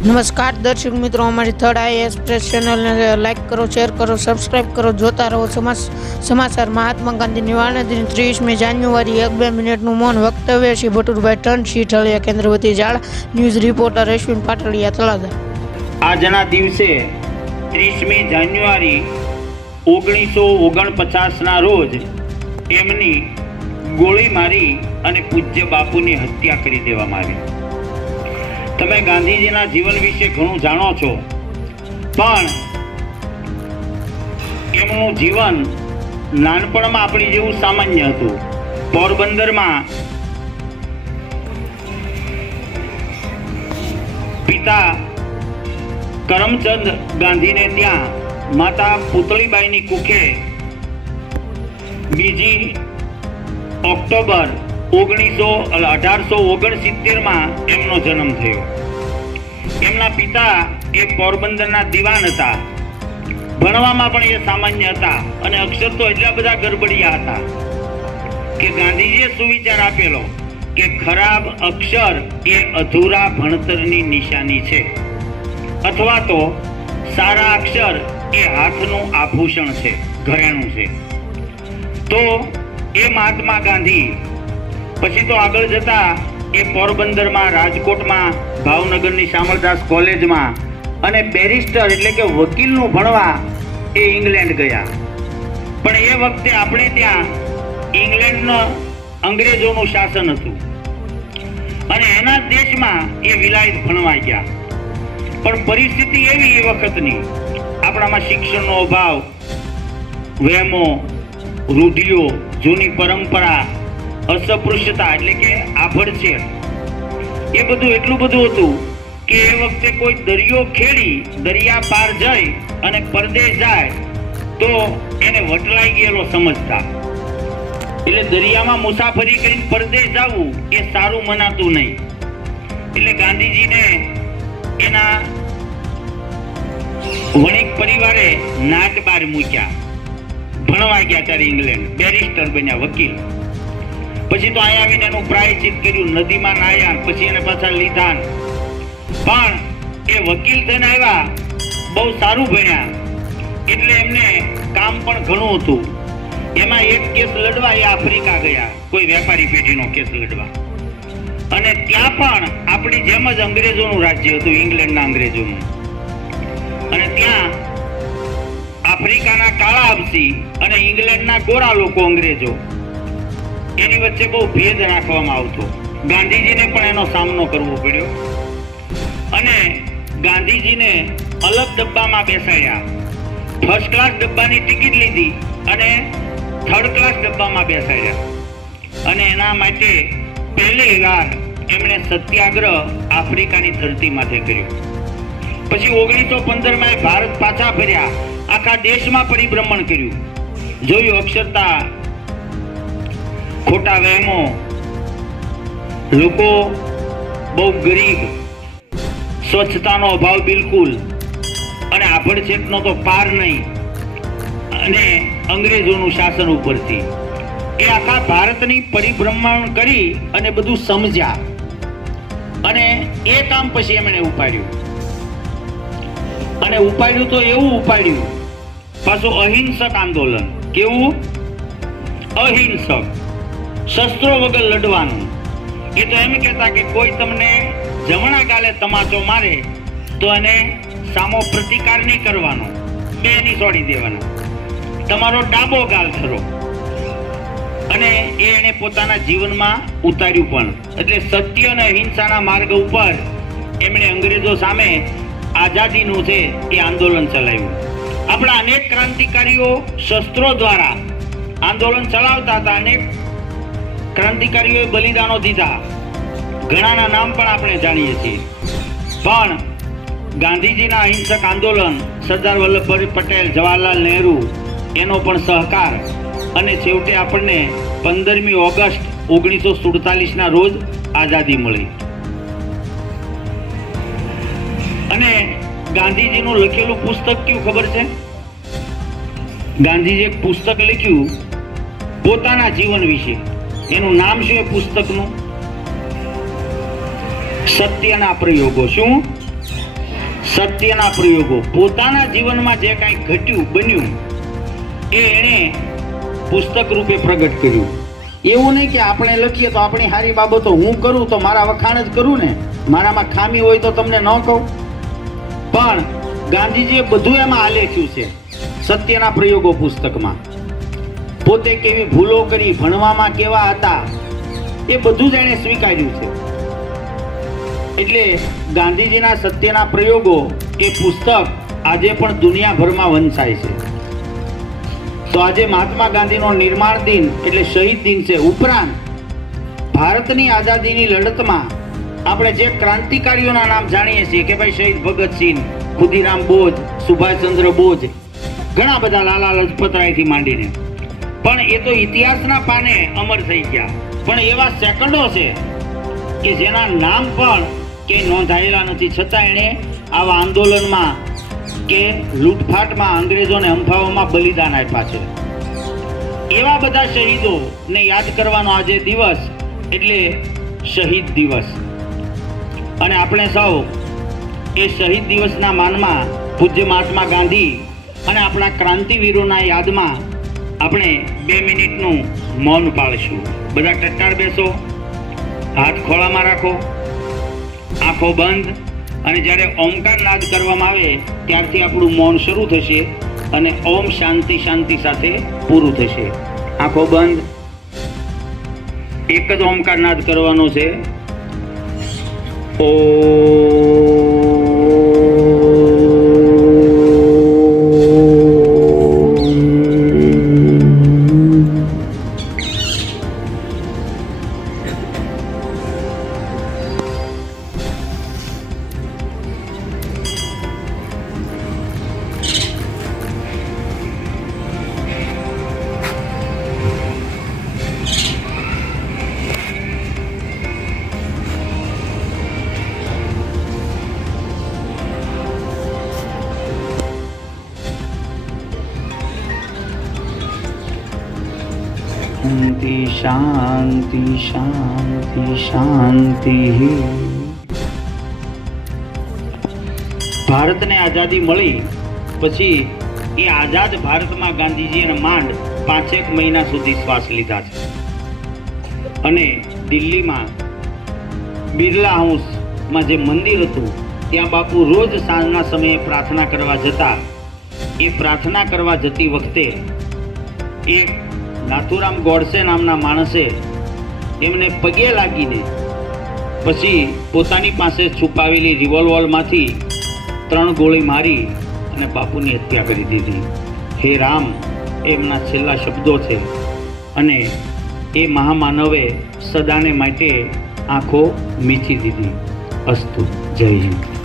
નમસ્કાર દર્શક મિત્રો, અમારી થર્ડ આઈ એક્સપ્રેસ ચેનલને લાઇક કરો, શેર કરો, સબસ્ક્રાઇબ કરો. જોતા રહો સમાચાર. મહાત્મા ગાંધીની વાર્ષિક 30મી જાન્યુઆરી 1-2 મિનિટનું મૌન વક્તવ્ય શ્રી ભટુરભાઈ ટન શીઠળિયા કેન્દ્રવતી ઝાડા. News reporter Ashwin Patadia Talaja. આજના દિવસે 30મી જાન્યુઆરી 1949ના રોજ એમની ગોળી મારી અને પૂજ્ય બાપુની હત્યા કરી દેવામાં આવી. તમે ગાંધીજીના જીવન વિશે ઘણું જાણો છો, પણ એમનું જીવન નાનપણમાં આપણી જેવું સામાન્ય હતું. પોરબંદરમાં પિતા કરમચંદ ગાંધીને ત્યાં માતા પુતળીબાઈની કુખે 2 ઓક્ટોબર 1869માં એમનો જન્મ થયો. એમના પિતા એ પોરબંદરના દિવાન હતા. ભણવામાં પણ એ સામાન્ય હતા અને અક્ષર તો એટલા બધા ગરબડિયા હતા કે ગાંધીજીએ સુવિચાર આપેલો કે ખરાબ અક્ષર એ અધૂરા ભણતરની નિશાની છે, અથવા તો સારા અક્ષર એ હાથનું આભૂષણ છે, ઘરેણું છે. તો એ મહાત્મા ગાંધી પછી તો આગળ જતા એ પોરબંદરમાં, રાજકોટમાં, ભાવનગરની શામળદાસ કોલેજમાં અને બેરિસ્ટર એટલે કે વકીલનું ભણવા એ ઇંગ્લેન્ડ ગયા. પણ એ વખતે આપણે ત્યાં ઇંગ્લેન્ડના અંગ્રેજોનું શાસન હતું અને એના દેશમાં એ વિલાયત ભણવા ગયા. પણ પરિસ્થિતિ એવી એ વખતની, આપણામાં શિક્ષણનો અભાવ, વહેમો, રૂઢિઓ, જૂની પરંપરા, અસ્પૃશ્યતા એટલે કે આભડછેડ, એ બધું એટલું બધું હતું કે એ વખતે કોઈ દરિયો ખેડી દરિયા પાર જઈ અને પરદેશ જાય તો એને વટલાઈ ગયેલો સમજતા. એટલે દરિયામાં મુસાફરી કરીને પરદેશ જવું એ સારું મનાતું નહીં. એટલે ગાંધીજીને એના વણિક પરિવારે નાટ બાર મૂક્યા. ભણવા ગયા ત્યારે ઇંગ્લેન્ડ, બેરિસ્ટર બન્યા, વકીલ. પછી તો અહીંયા આવીને એનું પ્રાયશ્ચિત કર્યું, નદીમાં નાહ્યા, પછી એને પાછા લીધા. પણ એ વકીલ થઈને આવ્યા, બહુ સારું ભણ્યા, એટલે એમને કામ પણ ઘણું હતું. એમાં એક કેસ લડવા એ આફ્રિકા ગયા, કોઈ વેપારી પેઢીનો કેસ લડવા. અને ત્યાં પણ આપણી જેમ જ અંગ્રેજોનું રાજ્ય હતું, ઇંગ્લેન્ડના અંગ્રેજોનું. અને ત્યાં આફ્રિકાના કાળા આપસી અને ઇંગ્લેન્ડના ગોરા લોકો, અંગ્રેજો, એની વચ્ચે બહુ ભેદ રાખવામાં આવતો. ગાંધીજીને પણ એનો સામનો કરવો પડ્યો અને ગાંધીજીને અલગ ડબ્બામાં બેસાડ્યા. ફર્સ્ટ ક્લાસ ડબ્બાની ટિકિટ લીધી અને થર્ડ ક્લાસ ડબ્બામાં બેસાડ્યા. અને એના માટે પહેલી વાર એમણે સત્યાગ્રહ આફ્રિકાની ધરતીમાંથી કર્યો. પછી 1915માં ભારત પાછા ફર્યા, આખા દેશમાં પરિભ્રમણ કર્યું, જોયું અક્ષરતા, ખોટા વહેમો, લોકો બહુ ગરીબ, સ્વચ્છતાનો અભાવ બિલકુલ, અને આભડછેટનો તો પાર નહીં, અને અંગ્રેજોનું શાસન ઉપરથી. એ આખા ભારતની પરિભ્રમણ કરી અને બધું સમજ્યા. અને એ કામ પછી એમણે ઉપાડ્યું. અને ઉપાડ્યું તો એવું ઉપાડ્યું, પાછું અહિંસક આંદોલન. કેવું? અહિંસક, શસ્ત્રો વગર લડવાનું. એ તો એમ કહેતા કે કોઈ તમને જમણા ગાલે તમાચો મારે તો એને સામો પ્રતિકાર નહીં કરવાનો, બે ની છોડી દેવાના, તમારો ડાબો ગાલ ખરો. અને એ એને પોતાના જીવનમાં ઉતાર્યું પણ. એટલે સત્ય અને અહિંસાના માર્ગ ઉપર એમણે અંગ્રેજો સામે આઝાદીનું છે એ આંદોલન ચલાવ્યું. આપણા અનેક ક્રાંતિકારીઓ શસ્ત્રો દ્વારા આંદોલન ચલાવતા હતા. અનેક ક્રાંતિકારીઓએ બલિદાનો દીધા, ઘણાના નામ પણ આપણે જાણીએ છીએ. પણ ગાંધીજીના અહિંસક આંદોલન, સરદાર વલ્લભભાઈ પટેલ, જવાહરલાલ નહેરુ, એનો પણ સહકાર, અને છેવટે આપણને 15મી ઓગસ્ટ 1947ના રોજ આઝાદી મળી. અને ગાંધીજીનું લખેલું પુસ્તક કયું ખબર છે? ગાંધીજીએ એક પુસ્તક લખ્યું પોતાના જીવન વિશે. એનું નામ શું એ પુસ્તકનું? સત્યના પ્રયોગો. શું? સત્યના પ્રયોગો, પોતાના જીવનમાં જે કાંઈ ઘટ્યું બન્યું એ એણે પુસ્તક રૂપે પ્રગટ કર્યું. એવું નહીં કે આપણે લખીએ તો આપણી સારી બાબતો હું કરું તો મારા વખાણ જ કરું ને, મારામાં ખામી હોય તો તમને ન કહું. પણ ગાંધીજીએ બધું એમાં આલેખ્યું છે સત્યના પ્રયોગો પુસ્તકમાં. પોતે કેવી ભૂલો કરી, ભણવામાં કેવા હતા, એ બધું જ એણે સ્વીકાર્યું છે. એટલે ગાંધીજીના સત્યના પ્રયોગો એ પુસ્તક આજે પણ દુનિયાભરમાં વંચાય છે. તો આજે મહાત્મા ગાંધીનો નિર્માણ દિન એટલે શહીદ દિન છે. ઉપરાંત ભારતની આઝાદીની લડતમાં આપણે જે ક્રાંતિકારીઓના નામ જાણીએ છીએ કે ભાઈ શહીદ ભગતસિંહ, ખુદીરામ બોઝ, સુભાષચંદ્ર બોઝ, ઘણા બધા, લાલા લજપતરાયથી માંડીને, પણ એ તો ઇતિહાસના પાને અમર થઈ ગયા. પણ એવા સેકન્ડો છે કે જેના નામ પણ કે નોંધાયેલા નથી, છતાં એણે આવા આંદોલનમાં કે લૂંટફાટમાં, અંગ્રેજોને હંફાવવામાં બલિદાન આપ્યા છે. એવા બધા શહીદોને યાદ કરવાનો આજે દિવસ એટલે શહીદ દિવસ. અને આપણે સૌ એ શહીદ દિવસના માનમાં પૂજ્ય મહાત્મા ગાંધી અને આપણા ક્રાંતિવીરોના યાદમાં આપણે 2 મિનિટનું મૌન પાળશું. બધા ટટ્ટાર બેસો, હાથ ખોળામાં રાખો, આંખો બંધ, અને જ્યારે ઓમકાર નાદ કરવામાં આવે ત્યારથી આપણું મૌન શરૂ થશે અને ઓમ શાંતિ શાંતિ સાથે પૂરું થશે. આંખો બંધ, એક જ ઓમકાર નાદ કરવાનો છે. શાંતિ શાંતિ શાંતિ. ભારતને આઝાદી મળી પછી એ આઝાદ ભારતમાં ગાંધીજીએ માંડ 5 મહિના સુધી શ્વાસ લીધા છે. અને દિલ્હીમાં બિરલા હાઉસમાં જે મંદિર હતું ત્યાં બાપુ રોજ સાંજના સમયે પ્રાર્થના કરવા જતા. એ પ્રાર્થના કરવા જતી વખતે એક નાથુરામ ગોડસે નામના માણસે એમને પગે લાગીને પછી પોતાની પાસે છુપાવેલી રિવોલ્વરમાંથી 3 ગોળી મારી અને બાપુની હત્યા કરી દીધી. હે રામ એમના છેલ્લા શબ્દો છે. અને એ મહામાનવે સદાને માટે આંખો મીચી દીધી. અસ્તુ. જય હિન્દ.